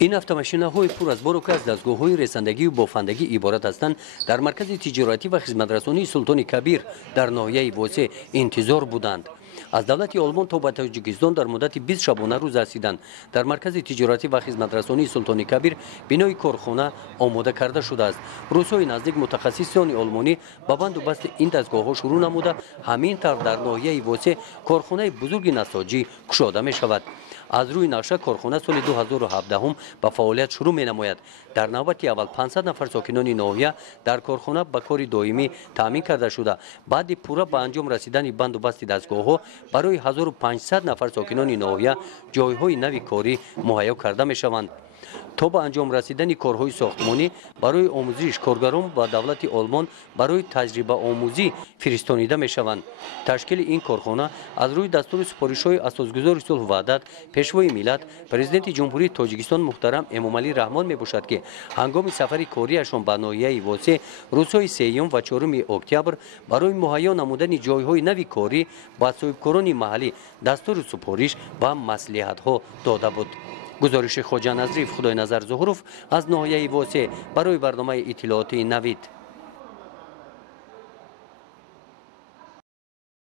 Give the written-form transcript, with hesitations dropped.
این автомашинаҳои пур аз боро ки аз дастгоҳҳои ресандагию бофандагӣ иборат ҳастанд дар маркази тиҷоратӣ ва хизматрасонии Султони Кабир дар ноҳияи Восеъ интизор буданд. аз давлати олмон то ба Тоҷикистон дар муддати 20 шабона рӯз расиданд. дар маркази тиҷоратӣ ва хизматрасонии Султони Кабир бинои корхона омода карда шудааст. рӯзҳои наздик мутахассисони олмонӣ ба банду басти ин дастгоҳҳо шурӯъ намуда, ҳамин тавр дар ноҳияи Восеъ корхонаи бузурги насоҷӣ кушода мешавад. аз рӯи нақша корхона соли 2017 ба фаъолият шурӯъ менамояд. дар навбати аввал 500 нафар сокинони ноҳия дар корхона ба кори доимӣ таъмин карда шуда, баъди пурра ба анҷом расидани банду басти дастгоҳҳо барои 1500 нафар сокинони ноҳия ҷойҳои нави корӣ муҳайё карда мешаванд. то ба анҷом расидани корҳои сохтмонӣ барои омӯзиш коргарон ба давлати олмон барои таҷрибаомӯзӣ фиристонида мешаванд. ташкили ин корхона аз рӯи дастури супоришҳои асосгузори сулҳ ваҳдат пешвои миллат президенти ҷумҳурии Тоҷикистон муҳтарам Эмомалӣ Раҳмон мебошад, ки ҳангоми сафари кориашон ба ноҳияи Восеъ рӯзҳои 3 ва 4 октябр барои муҳайё намудани ҷойҳои нави корӣ ба соҳибкорони маҳаллӣ дастури супориш ва маслиҳатҳо дода буд. гузориши Хоҷа Назриф Худойназар Зуҳуров аз ноҳияи Восеъ барои барномаи иттилооти Навид.